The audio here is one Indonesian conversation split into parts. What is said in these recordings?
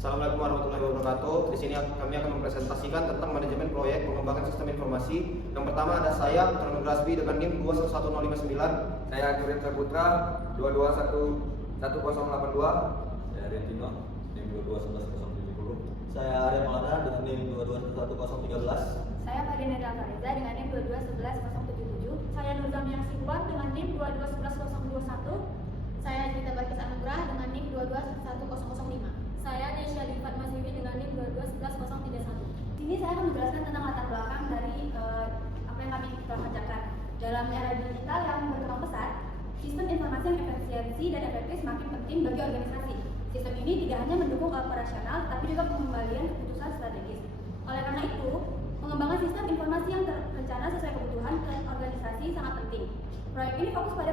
Assalamualaikum warahmatullahi wabarakatuh. Di sini kami akan mempresentasikan tentang manajemen proyek pengembangan sistem informasi. Yang pertama ada saya, Putra Nur Rasbi dengan NIM 211059. Saya Jurin Saputra 2211082. Saya Arentino, NIM 2211070. Saya Arya Maulana dengan NIM 2211013. Saya Fadineda Fariza dengan NIM 2211077. Saya Nuzamiah Simpan dengan NIM 2211021. Saya Gita Bakis Anugrah dengan NIM 2211005. Saya Nesya Lifat Masriwi dengan NIM 2211031. Ini saya akan menjelaskan tentang latar belakang dari apa yang kami kerjakan. Dalam era digital yang berkembang pesat, sistem informasi yang efisiensi dan efektif semakin penting bagi organisasi. Sistem ini tidak hanya mendukung operasional, tapi juga pengembalian keputusan strategis. Oleh karena itu, pengembangan sistem informasi yang terencana sesuai kebutuhan ke organisasi sangat penting. Proyek ini fokus pada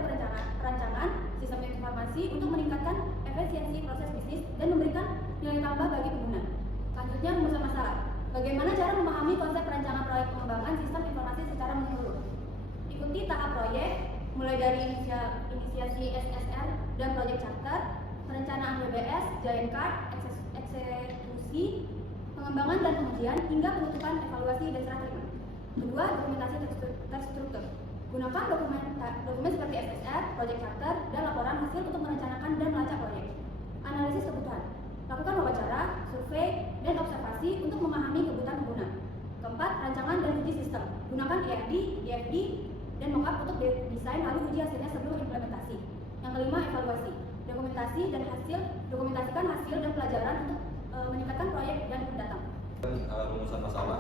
perancangan sistem informasi untuk meningkatkan efisiensi proses bisnis dan memberikan nilai tambah bagi pengguna. Selanjutnya, rumusan masalah. Bagaimana cara memahami konsep perancangan proyek pengembangan sistem informasi secara menyeluruh? Ikuti tahap proyek, mulai dari inisiasi SSR dan proyek charter, perencanaan WBS, giant card, eksekusi, pengembangan dan pengujian, hingga penutupan, evaluasi, dan serah terima. Kedua, dokumentasi terstruktur. Gunakan dokumen seperti SSR, proyek charter, dan laporan hasil untuk merencanakan dan melacak proyek. Analisis kebutuhan. Lakukan wawancara, survei, dan observasi untuk memahami kebutuhan pengguna. Keempat, rancangan dan uji sistem. Gunakan EFD, DFD, dan mockup untuk desain lalu uji hasilnya sebelum implementasi. Yang kelima, evaluasi. Dokumentasikan hasil dan pelajaran untuk meningkatkan proyek dan mendatang. Rumusan masalah.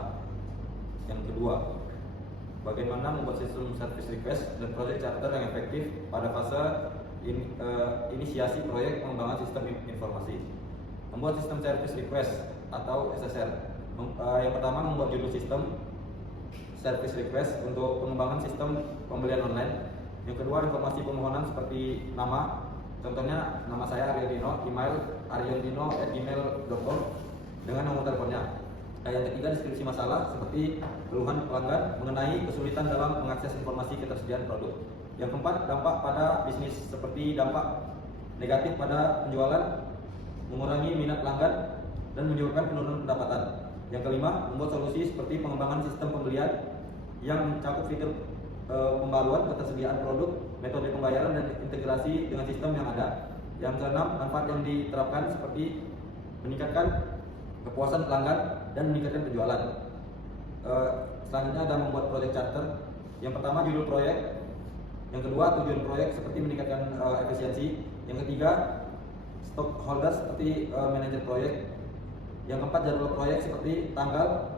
Yang kedua, bagaimana membuat sistem service request dan project charter yang efektif pada fase inisiasi proyek pengembangan sistem informasi. Membuat sistem service request atau SSR. Yang pertama, membuat judul sistem service request untuk pengembangan sistem pembelian online. Yang kedua, informasi permohonan seperti nama, contohnya nama saya Ariandino, email ariandino@gmail.com dengan nomor teleponnya. Yang ketiga, deskripsi masalah seperti keluhan pelanggan mengenai kesulitan dalam mengakses informasi ketersediaan produk. Yang keempat, dampak pada bisnis seperti dampak negatif pada penjualan, mengurangi minat pelanggan, dan menyebabkan penurunan pendapatan. Yang kelima, membuat solusi seperti pengembangan sistem pembelian yang mencakup fitur pembaruan ketersediaan produk, metode pembayaran, dan integrasi dengan sistem yang ada. Yang keenam, manfaat yang diterapkan seperti meningkatkan kepuasan pelanggan dan meningkatkan penjualan. Selanjutnya ada membuat project charter. Yang pertama, judul proyek. Yang kedua, tujuan proyek seperti meningkatkan efisiensi. Yang ketiga, stakeholder seperti manajer proyek. Yang keempat, jadwal proyek seperti tanggal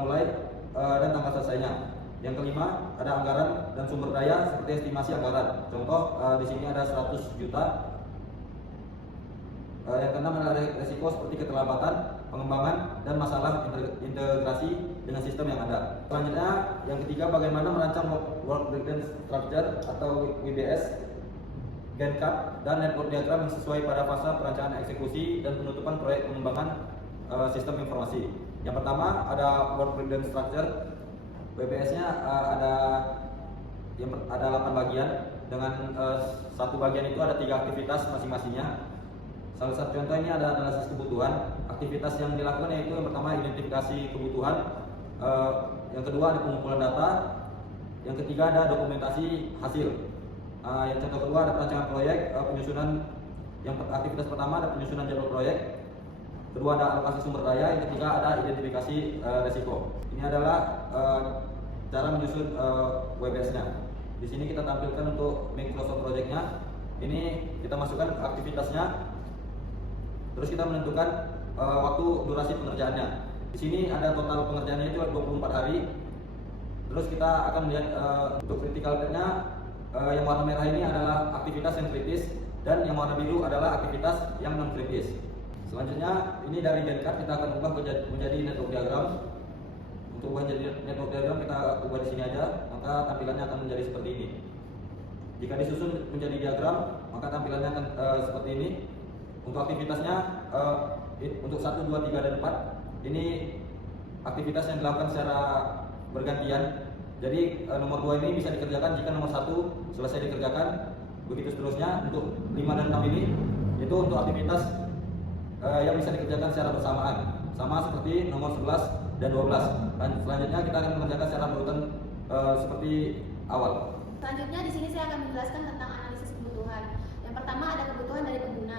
mulai dan tanggal selesainya. Yang kelima, ada anggaran dan sumber daya seperti estimasi anggaran. Contoh di sini ada 100 juta. Yang keenam adalah resiko seperti keterlambatan, pengembangan, dan masalah integrasi dengan sistem yang ada. Selanjutnya, yang ketiga, bagaimana merancang work breakdown structure atau WBS, Gantt chart, dan network diagram yang sesuai pada fase perancangan eksekusi dan penutupan proyek pengembangan sistem informasi. Yang pertama, ada work breakdown structure. WBS-nya ada 8 bagian. Dengan satu bagian itu ada 3 aktivitas masing-masingnya. Salah satu contoh ini ada analisis kebutuhan. Aktivitas yang dilakukan yaitu yang pertama identifikasi kebutuhan, yang kedua ada pengumpulan data, yang ketiga ada dokumentasi hasil. Yang contoh kedua ada perancangan proyek, penyusunan. Yang aktivitas pertama ada penyusunan jadwal proyek, kedua ada alokasi sumber daya, yang ketiga ada identifikasi resiko. Ini adalah cara menyusun WBS-nya. Di sini kita tampilkan untuk Microsoft Project-nya. Ini kita masukkan aktivitasnya. Terus kita menentukan waktu durasi pengerjaannya. Di sini ada total pengerjaannya itu 24 hari. Terus kita akan melihat untuk critical path-nya, yang warna merah ini adalah aktivitas yang kritis dan yang warna biru adalah aktivitas yang non kritis. Selanjutnya, ini dari Gantt chart kita akan ubah menjadi network diagram. Untuk ubah menjadi network diagram kita ubah di sini aja, maka tampilannya akan menjadi seperti ini. Jika disusun menjadi diagram, maka tampilannya akan seperti ini. Untuk aktivitasnya, untuk 1, 2, 3, dan 4, ini aktivitas yang dilakukan secara bergantian. Jadi nomor 2 ini bisa dikerjakan jika nomor 1 selesai dikerjakan, begitu seterusnya. Untuk 5 dan 6 ini itu untuk aktivitas yang bisa dikerjakan secara bersamaan, sama seperti nomor 11 dan 12. Dan selanjutnya kita akan mengerjakan secara berurutan seperti awal. Selanjutnya di sini saya akan menjelaskan tentang analisis kebutuhan. Yang pertama ada kebutuhan dari pengguna.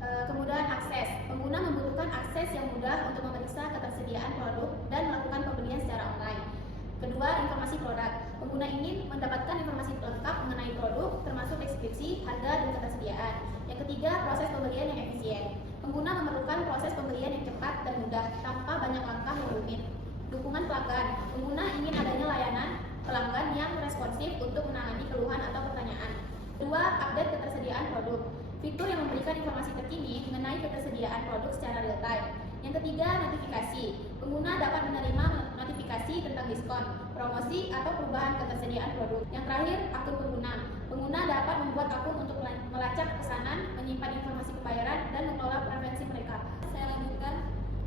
Kemudian akses. Pengguna membutuhkan akses yang mudah untuk memeriksa ketersediaan produk dan melakukan pembelian secara online. Kedua, informasi produk. Pengguna ingin mendapatkan informasi lengkap mengenai produk, termasuk deskripsi, harga, dan ketersediaan. Yang ketiga, proses pembelian yang efisien. Pengguna memerlukan proses pembelian yang cepat dan mudah, tanpa banyak langkah yang rumit. Dukungan pelanggan. Pengguna ingin adanya layanan pelanggan yang responsif untuk menangani keluhan atau pertanyaan. Kedua, update ketersediaan produk. Fitur yang memberikan informasi terkini mengenai ketersediaan produk secara real time. Yang ketiga, notifikasi. Pengguna dapat menerima notifikasi tentang diskon, promosi, atau perubahan ketersediaan produk. Yang terakhir, akun pengguna. Pengguna dapat membuat akun untuk melacak pesanan, menyimpan informasi pembayaran, dan mengelola preferensi mereka. Saya lanjutkan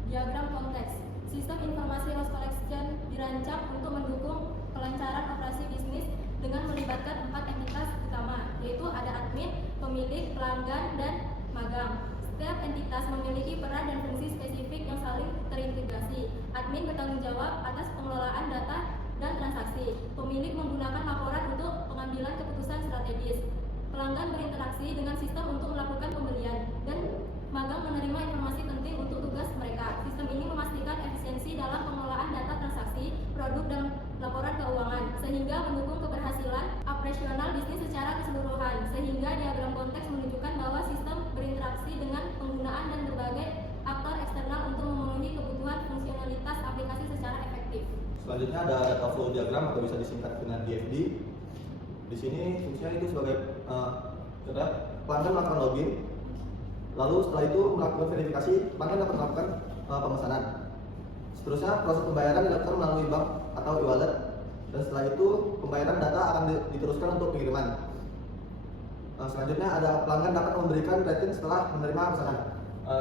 diagram konteks. Sistem informasi loss collection dirancang untuk mendukung kelancaran operasi bisnis dengan melibatkan 4 entitas utama, yaitu ada admin, pemilik, pelanggan, dan magang. Setiap entitas memiliki peran dan fungsi spesifik yang saling terintegrasi. Admin bertanggung jawab atas pengelolaan data dan transaksi. Pemilik menggunakan laporan untuk pengambilan keputusan strategis. Pelanggan berinteraksi dengan sistem untuk melakukan pembelian, dan magang menerima informasi penting untuk tugas mereka. Sistem ini memastikan efisiensi dalam pengelolaan data transaksi, produk, dan laporan keuangan, sehingga mendukung keberhasilan operasional bisnis secara keseluruhan. Sehingga diagram konteks menunjukkan bahwa sistem berinteraksi dengan penggunaan dan berbagai aktor eksternal untuk memenuhi kebutuhan fungsionalitas aplikasi secara efektif. Selanjutnya ada data flow diagram atau bisa disingkat dengan DFD. Di sini fungsinya itu sebagai pelanggan melakukan login, lalu setelah itu melakukan verifikasi, pelanggan dapat melakukan pemesanan. Seterusnya proses pembayaran dilakukan melalui bank atau e-wallet, dan setelah itu pembayaran data akan diteruskan untuk pengiriman. Selanjutnya ada pelanggan dapat memberikan rating setelah menerima pesanan.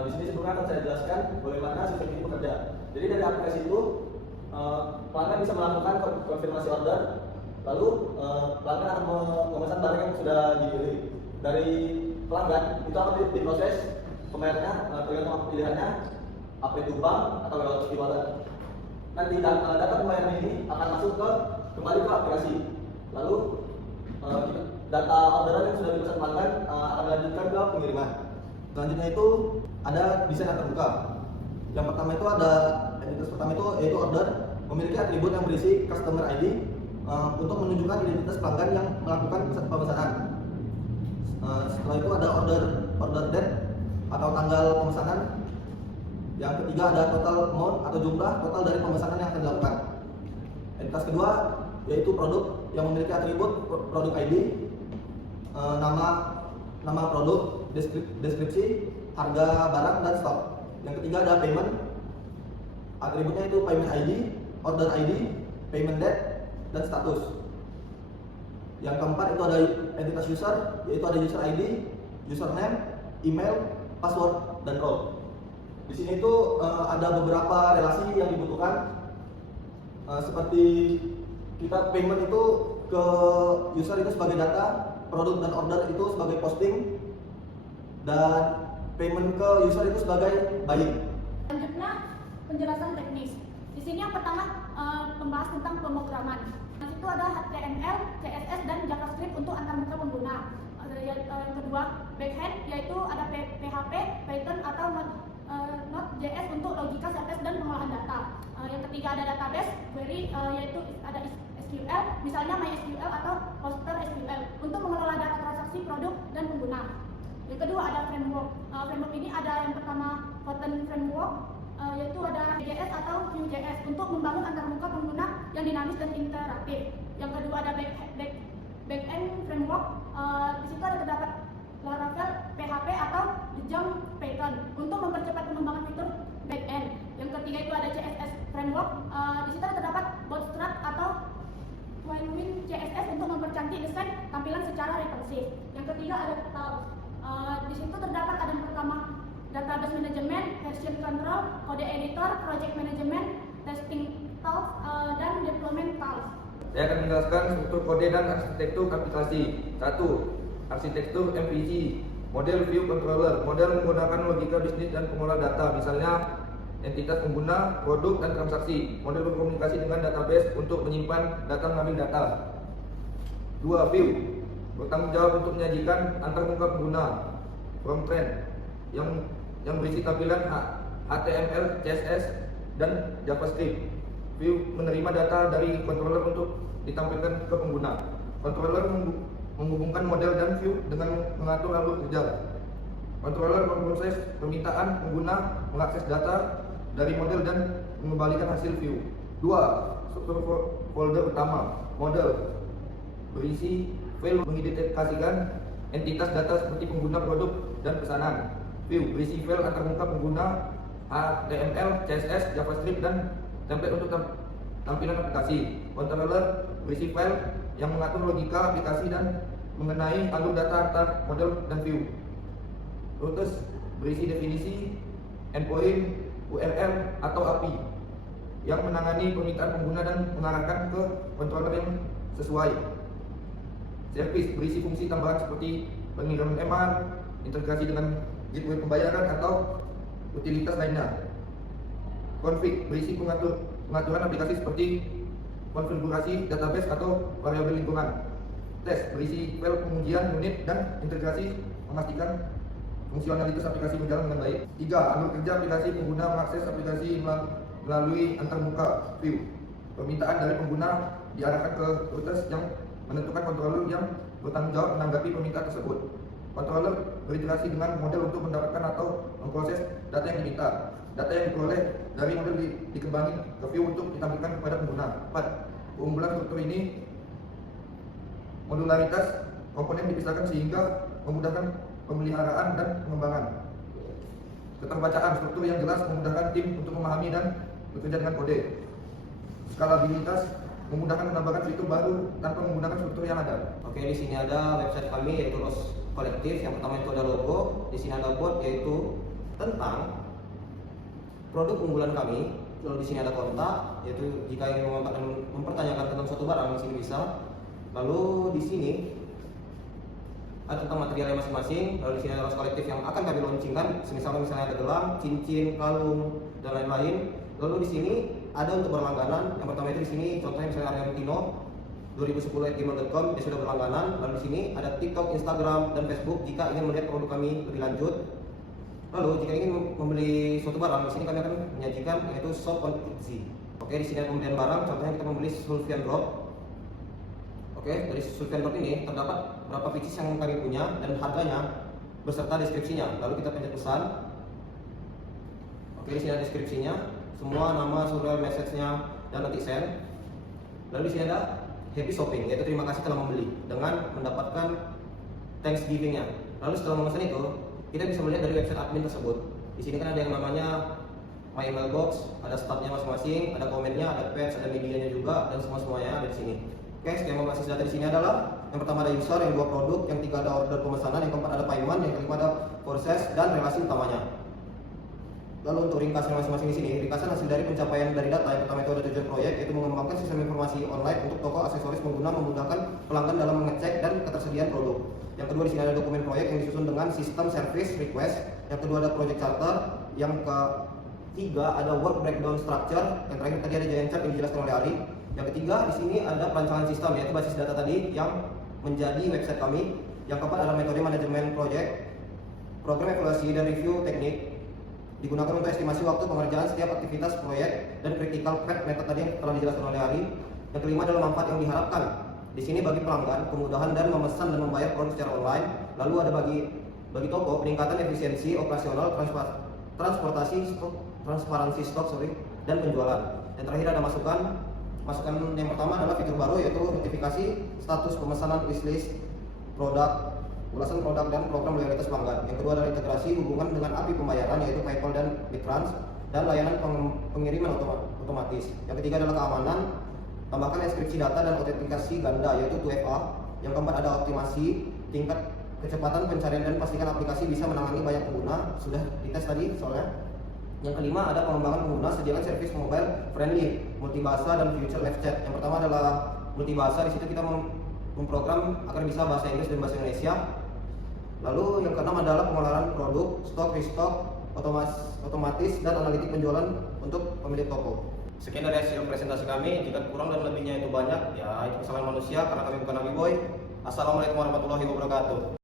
Di sini sebelumnya akan saya jelaskan bagaimana sistem ini bekerja. Jadi dari aplikasi itu pelanggan bisa melakukan konfirmasi order, lalu pelanggan akan memesan barang yang sudah dipilih. Dari pelanggan itu akan diproses pembayarannya tergantung pilihannya, apa itu bank atau lewat e-wallet. Nanti data pembayaran ini akan masuk kembali ke aplikasi. Lalu data orderan yang sudah dipesan pelanggan akan dilanjutkan ke pengiriman. Selanjutnya itu ada desain yang terbuka. Yang pertama itu ada entitas pertama itu yaitu order, memiliki atribut yang berisi customer ID untuk menunjukkan identitas pelanggan yang melakukan pemesanan. Setelah itu ada order date atau tanggal pemesanan. Yang ketiga ada total amount atau jumlah total dari pemesanan yang akan dilakukan. Entitas kedua yaitu produk yang memiliki atribut produk ID, nama produk, deskripsi, harga barang, dan stok. Yang ketiga ada payment, atributnya itu payment ID, order ID, payment date, dan status. Yang keempat itu ada entitas user, yaitu ada user ID, username, email, password, dan role. Di sini itu ada beberapa relasi yang dibutuhkan, seperti kita payment itu ke user itu sebagai data, produk dan order itu sebagai posting, dan payment ke user itu sebagai buying. Selanjutnya penjelasan teknis. Di sini yang pertama membahas tentang pemrograman. Di situ ada HTML, CSS, dan JavaScript untuk antarmuka pengguna. Yang kedua backend, yaitu ada PHP, Python atau Node.js untuk logika syntax dan pengolahan data. Yang ketiga ada database, query, yaitu ada SQL, misalnya MySQL atau PostgreSQL untuk mengelola data transaksi produk dan pengguna. Yang kedua ada framework. Framework ini ada yang pertama Kotlin framework, yaitu ada JS atau Vue.js untuk membangun antarmuka pengguna yang dinamis dan interaktif. Yang kedua ada backend framework. Di situ ada terdapat Laravel, PHP atau Jump Python untuk mempercepat pengembangan fitur backend. Yang ketiga itu ada CSS framework. Di situ ada terdapat Bootstrap atau Tailwind CSS untuk mempercantik desain tampilan secara responsif. Yang ketiga ada Tools. Di situ terdapat ada yang pertama database management, version control, kode editor, project management, testing tools, dan deployment tools. Saya akan menjelaskan struktur kode dan arsitektur aplikasi. 1. Arsitektur MVC. Model view controller, model menggunakan logika bisnis dan pengolah data, misalnya entitas pengguna, produk, dan transaksi. Model berkomunikasi dengan database untuk menyimpan data, mengambil data. 2. View, bertanggung jawab untuk menyajikan antarmuka pengguna, front end, yang berisi tampilan HTML, CSS, dan JavaScript. View menerima data dari controller untuk ditampilkan ke pengguna. Controller menghubungkan model dan view dengan mengatur alur kerja. Controller memproses permintaan pengguna mengakses data dari model dan mengembalikan hasil view. 2. Struktur folder utama. Model berisi file mengidentifikasikan entitas data seperti pengguna, produk, dan pesanan. View berisi file antarmuka pengguna, HTML, CSS, JavaScript, dan template untuk tampilan aplikasi. Controller berisi file yang mengatur logika aplikasi dan mengenai alur data antar model dan view. Routes berisi definisi, endpoint, URL, atau API yang menangani permintaan pengguna dan mengarahkan ke controller yang sesuai. Service berisi fungsi tambahan seperti pengiriman MR, integrasi dengan gateway pembayaran, atau utilitas lainnya. Config berisi pengaturan aplikasi seperti konfigurasi database atau variabel lingkungan. Test berisi file pengujian unit dan integrasi memastikan fungsionalitas aplikasi berjalan dengan baik. 3. Alur kerja aplikasi pengguna mengakses aplikasi melalui antarmuka view. Permintaan dari pengguna diarahkan ke routes yang menentukan controller yang bertanggung jawab menanggapi permintaan tersebut. Controller berinteraksi dengan model untuk mendapatkan atau memproses data yang diminta. Data yang diperoleh dari model dikembangkan ke view untuk ditampilkan kepada pengguna. 4. Keunggulan struktur ini, modularitas komponen dipisahkan sehingga memudahkan pemeliharaan dan pengembangan. Keterbacaan struktur yang jelas memudahkan tim untuk memahami dan bekerja dengan kode. Skalabilitas memudahkan menambahkan fitur baru tanpa menggunakan struktur yang ada. Oke, di sini ada website kami yaitu Los Kolektif. Yang pertama itu ada logo, di sini ada bot yaitu tentang produk unggulan kami. Lalu di sini ada kontak, yaitu jika ingin mempertanyakan tentang suatu barang di sini bisa. Lalu di sini ada tentang materialnya masing-masing. Lalu di sini ada Los Kolektif yang akan kami launchingkan. Misalnya ada gelang, cincin, kalung, dan lain-lain. Lalu di sini ada untuk berlangganan. Yang pertama itu di sini contohnya misalnya Arya Tino 2010@gmail.com, dia sudah berlangganan. Lalu di sini ada TikTok, Instagram, dan Facebook jika ingin melihat produk kami lebih lanjut. Lalu jika ingin membeli suatu barang, di sini kami akan menyajikan yaitu shop on Etsy. Oke, di sini ada pembelian barang, contohnya kita membeli Sulfian Drop. Oke, dari Sulfian Drop ini terdapat berapa pieces yang kami punya dan harganya beserta deskripsinya. Lalu kita pencet pesan. Oke, di sini ada deskripsinya, semua nama, survei, message-nya, dan nanti send. Lalu di sini ada happy shopping, yaitu terima kasih telah membeli dengan mendapatkan Thanksgiving-nya. Lalu setelah memesan itu, kita bisa melihat dari website admin tersebut. Di sini kan ada yang namanya my email box, ada startnya masing-masing, ada komennya, ada page, ada medianya juga, dan semuanya ada di sini. Oke, skema basis data di sini adalah yang pertama ada user, yang 2 produk, yang 3 ada order pemesanan, yang keempat ada payment, yang kelima ada proses dan relasi utamanya. Lalu untuk ringkasan masing-masing di sini, ringkasan hasil dari pencapaian dari data. Yang pertama itu ada tujuan proyek, yaitu mengembangkan sistem informasi online untuk toko aksesoris pengguna, memudahkan pelanggan dalam mengecek dan ketersediaan produk. Yang kedua di sini ada dokumen proyek yang disusun dengan sistem service request. Yang kedua ada project charter. Yang ketiga ada work breakdown structure. Yang terakhir tadi ada giant chart yang dijelaskan oleh Ari. Yang ketiga di sini ada perancangan sistem, yaitu basis data tadi yang menjadi website kami. Yang keempat adalah metode manajemen proyek, program evaluasi dan review teknik, digunakan untuk estimasi waktu pengerjaan setiap aktivitas proyek, dan critical path method tadi yang telah dijelaskan oleh Ari. Yang kelima adalah manfaat yang diharapkan. Di sini bagi pelanggan, kemudahan dan memesan dan membayar produk secara online. Lalu ada bagi toko, peningkatan efisiensi operasional, transportasi stok, transparansi stok, dan penjualan. Yang terakhir ada masukan yang pertama adalah fitur baru, yaitu notifikasi status pemesanan, wishlist, produk, ulasan produk, dan program loyalitas pelanggan. Yang kedua adalah integrasi hubungan dengan API pembayaran, yaitu PayPal dan Bitrans, dan layanan pengiriman otomatis. Yang ketiga adalah keamanan, tambahkan enkripsi data dan autentikasi ganda, yaitu 2FA. Yang keempat ada optimasi tingkat kecepatan pencarian dan pastikan aplikasi bisa menangani banyak pengguna. Sudah dites tadi soalnya. Yang kelima ada pengembangan pengguna, sediakan service mobile friendly, multibahasa, dan future live chat. Yang pertama adalah multibahasa. Di situ kita memprogram agar bisa bahasa Inggris dan bahasa Indonesia. Lalu yang keenam adalah pengolahan produk, stok, restock, otomatis dan analitik penjualan untuk pemilik toko. Sekian dari hasil presentasi kami. Jika kurang dan lebihnya itu banyak, ya itu kesalahan manusia karena kami bukan Nabi Boy. Assalamualaikum warahmatullahi wabarakatuh.